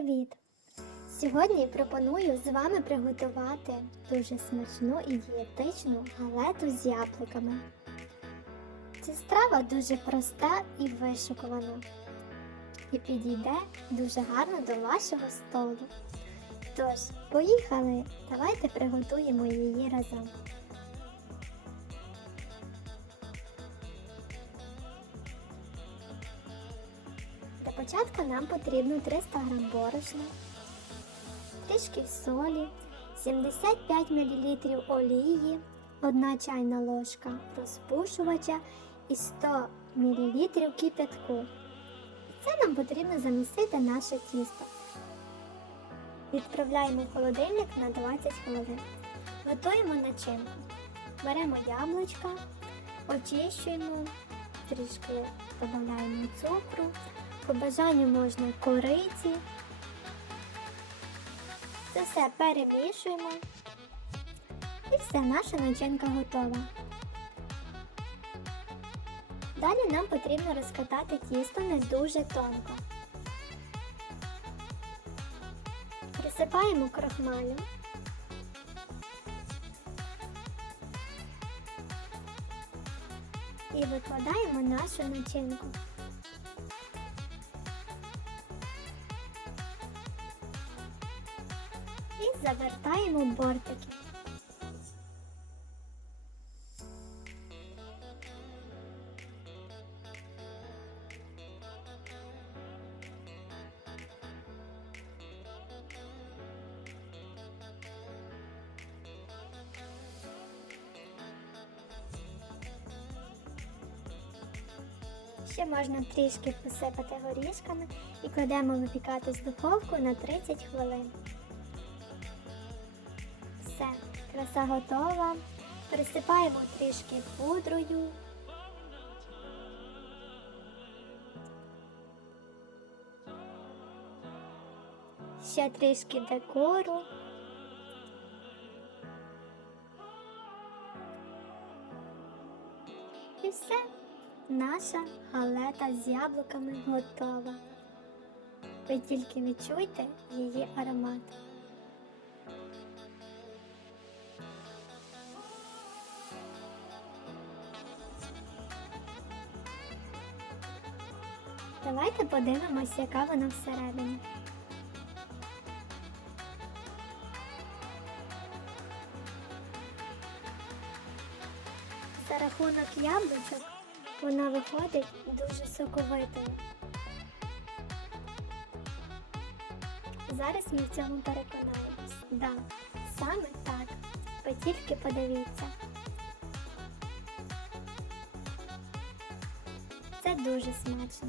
привіт! Сьогодні пропоную з вами приготувати дуже смачну і дієтичну галету з яблуками. Ця страва дуже проста і вишукувана і підійде дуже гарно до вашого столу. Тож, поїхали! Давайте приготуємо її разом. Для початку нам потрібно 300 г борошна, трішки солі, 75 мл олії, 1 чайна ложка розпушувача і 100 мл кипятку. Це нам потрібно замісити наше тісто. Відправляємо в холодильник на 20 хвилин. Готуємо начинку. Беремо яблучка, очищуємо, трішки додаємо цукру. По бажанню можна кориці. Це все перемішуємо. І все, наша начинка готова. Далі нам потрібно розкатати тісто не дуже тонко. Присипаємо крохмалю. І викладаємо нашу начинку. І завертаємо бортики. Ще можна трішки посипати горішками і кладемо випікати з духовку на 30 хвилин. Все, краса готова. Присипаємо трішки пудрою. Ще трішки декору. І все. Наша галета з яблуками готова. Ви тільки відчуйте її аромат. Давайте подивимось, яка вона всередині. За рахунок яблучок вона виходить дуже соковитою. Зараз ми в цьому переконаємось. Да, саме так. Ви тільки подивіться. Це дуже смачно.